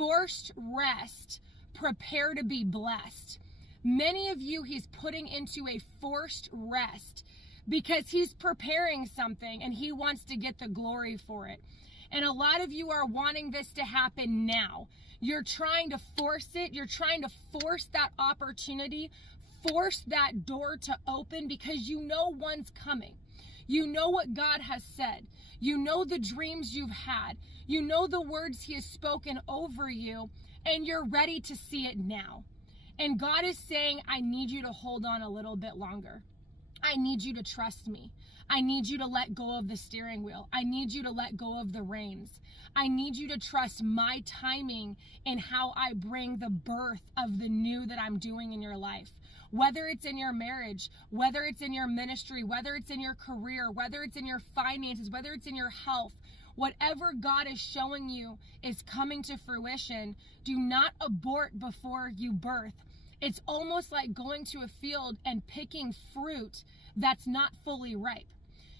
forced rest, prepare to be blessed. Many of you, he's putting into a forced rest because he's preparing something and he wants to get the glory for it. And a lot of you are wanting this to happen now. You're trying to force it. You're trying to force that opportunity, force that door to open because you know one's coming. You know what God has said. You know the dreams you've had. You know the words he has spoken over you, and you're ready to see it now. And God is saying, I need you to hold on a little bit longer. I need you to trust me. I need you to let go of the steering wheel. I need you to let go of the reins. I need you to trust my timing in how I bring the birth of the new that I'm doing in your life. Whether it's in your marriage, whether it's in your ministry, whether it's in your career, whether it's in your finances, whether it's in your health, whatever God is showing you is coming to fruition. Do not abort before you birth. It's almost like going to a field and picking fruit that's not fully ripe.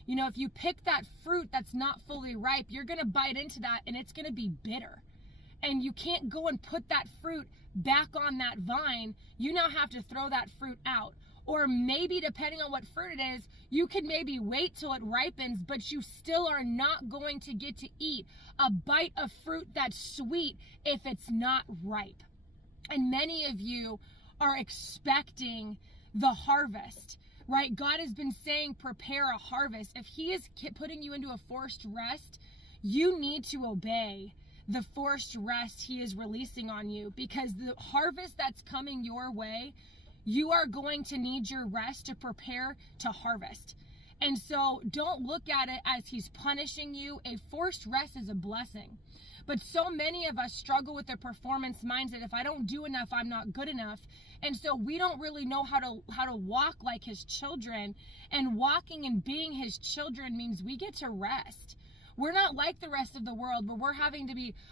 You know, if you pick that fruit that's not fully ripe, you're going to bite into that and it's going to be bitter. And you can't go and put that fruit back on that vine. You now have to throw that fruit out. Or maybe, depending on what fruit it is, you can maybe wait till it ripens, but you still are not going to get to eat a bite of fruit that's sweet if it's not ripe. And many of you are expecting the harvest, right? God has been saying, prepare a harvest. If he is putting you into a forced rest, you need to obey the forced rest he is releasing on you, because the harvest that's coming your way, you are going to need your rest to prepare to harvest. And so don't look at it as he's punishing you. A forced rest is a blessing. But so many of us struggle with the performance mindset. If I don't do enough, I'm not good enough. And so we don't really know how to walk like his children. And walking and being his children means we get to rest. We're not like the rest of the world where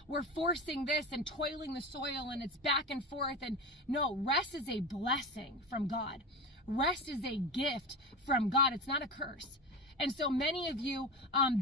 we're forcing this and toiling the soil and it's back and forth. And no, rest is a blessing from God. Rest is a gift from God. It's not a curse. And so many of you,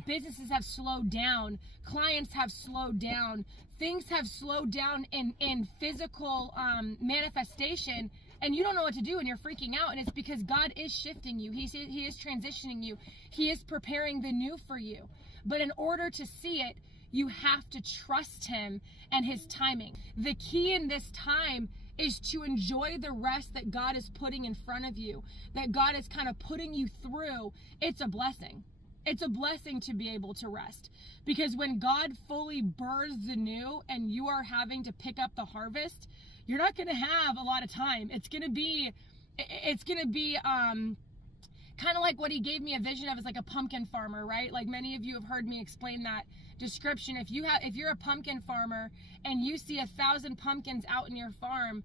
businesses have slowed down, clients have slowed down, things have slowed down in physical manifestation, and you don't know what to do and you're freaking out. And it's because God is shifting you. He is transitioning you. He is preparing the new for you. But in order to see it, you have to trust him and his timing. The key in this time is to enjoy the rest that God is putting in front of you, that God is kind of putting you through. It's a blessing. It's a blessing to be able to rest, because when God fully births the new and you are having to pick up the harvest, you're not going to have a lot of time. It's going to be kind of like what he gave me a vision of, is like a pumpkin farmer, right? Like many of you have heard me explain that description. If you're a pumpkin farmer and you see 1,000 pumpkins out in your farm,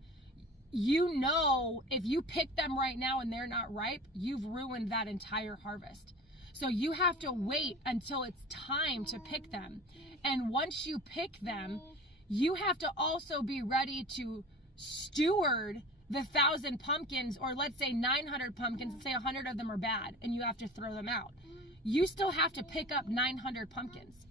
you know, if you pick them right now and they're not ripe, you've ruined that entire harvest. So you have to wait until it's time to pick them. And once you pick them, you have to also be ready to steward the 1,000 pumpkins, or let's say 900 pumpkins, and say 100 of them are bad and you have to throw them out. You still have to pick up 900 pumpkins,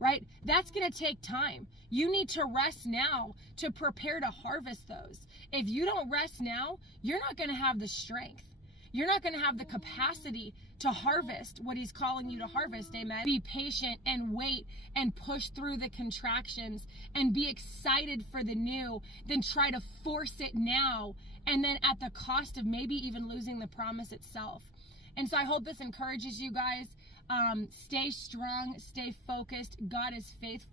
right? That's going to take time. You need to rest now to prepare to harvest those. If you don't rest now, you're not going to have the strength. You're not going to have the capacity to harvest what he's calling you to harvest. Amen. Be patient and wait and push through the contractions and be excited for the new, then try to force it now, and then at the cost of maybe even losing the promise itself. And so I hope this encourages you guys. Stay strong, stay focused. God is faithful.